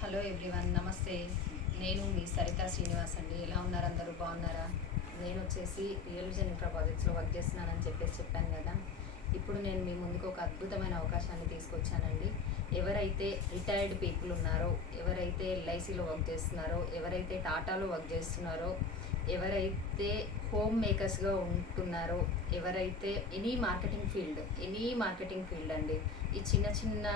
Hello everyone, నమస్తే. నేను మీ సరిత శ్రీనివాస్ అండి. ఎలా ఉన్నారు? అందరూ బాగున్నారా? నేను వచ్చేసి రియల్ విజన్ ఇన్ఫ్రా ప్రాజెక్ట్స్లో వర్క్ చేస్తున్నానని చెప్పాను కదా. ఇప్పుడు నేను మీ ముందుకు ఒక అద్భుతమైన అవకాశాన్ని తీసుకొచ్చానండి. ఎవరైతే రిటైర్డ్ పీపుల్ ఉన్నారో, ఎవరైతే ఎల్ఐసిలో వర్క్ చేస్తున్నారో, ఎవరైతే టాటాలో వర్క్ చేస్తున్నారో, ఎవరైతే హోమ్ మేకర్స్గా ఉంటున్నారో, ఎవరైతే ఎనీ మార్కెటింగ్ ఫీల్డ్ అండి, ఈ చిన్న చిన్న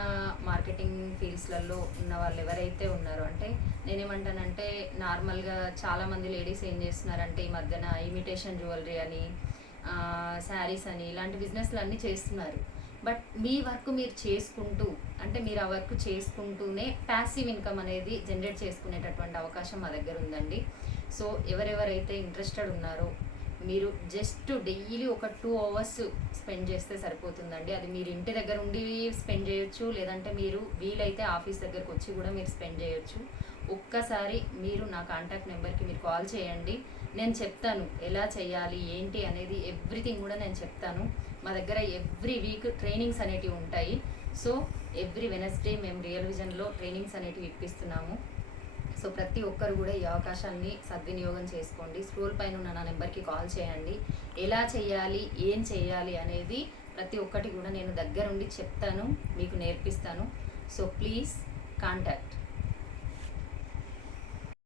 మార్కెటింగ్ ఫీల్డ్స్లలో ఉన్న వాళ్ళు ఎవరైతే ఉన్నారో, అంటే నేనేమంటానంటే నార్మల్గా చాలామంది లేడీస్ ఏం చేస్తున్నారంటే ఈ మధ్యన ఇమిటేషన్ జ్యువెలరీ అని, శారీస్ అని, ఇలాంటి బిజినెస్లు అన్నీ చేస్తున్నారు. బట్ మీ వర్క్ మీరు చేసుకుంటూ, అంటే మీరు ఆ వర్క్ చేసుకుంటూనే ప్యాసివ్ ఇన్కమ్ అనేది జనరేట్ చేసుకునేటటువంటి అవకాశం మా దగ్గర ఉందండి. సో ఎవరెవరైతే ఇంట్రెస్టెడ్ ఉన్నారో, మీరు జస్ట్ డైలీ ఒక 2 అవర్స్ స్పెండ్ చేస్తే సరిపోతుందండి. అది మీరు ఇంటి దగ్గర ఉండి స్పెండ్ చేయొచ్చు, లేదంటే మీరు వీలైతే ఆఫీస్ దగ్గరకు వచ్చి కూడా మీరు స్పెండ్ చేయొచ్చు. ఒక్కసారి మీరు నా కాంటాక్ట్ నెంబర్కి మీరు కాల్ చేయండి. నేను చెప్తాను ఎలా చేయాలి ఏంటి అనేది, ఎవ్రీథింగ్ కూడా నేను చెప్తాను. మా దగ్గర ఎవ్రీ వీక్ ట్రైనింగ్స్ అనేటివి ఉంటాయి. సో ఎవ్రీ వెనస్డే మేము రియల్ విజన్లో ట్రైనింగ్స్ అనేటివి ఇప్పిస్తున్నాము. సో ప్రతి ఒక్కరు కూడా ఈ అవకాశాన్ని సద్వినియోగం చేసుకోండి. స్క్రోల్ పైన ఉన్న నా నెంబర్కి కాల్ చేయండి. ఎలా చేయాలి, ఏం చేయాలి అనేది ప్రతి ఒక్కటి కూడా నేను దగ్గరుండి చెప్తాను, మీకు నేర్పిస్తాను. So please contact.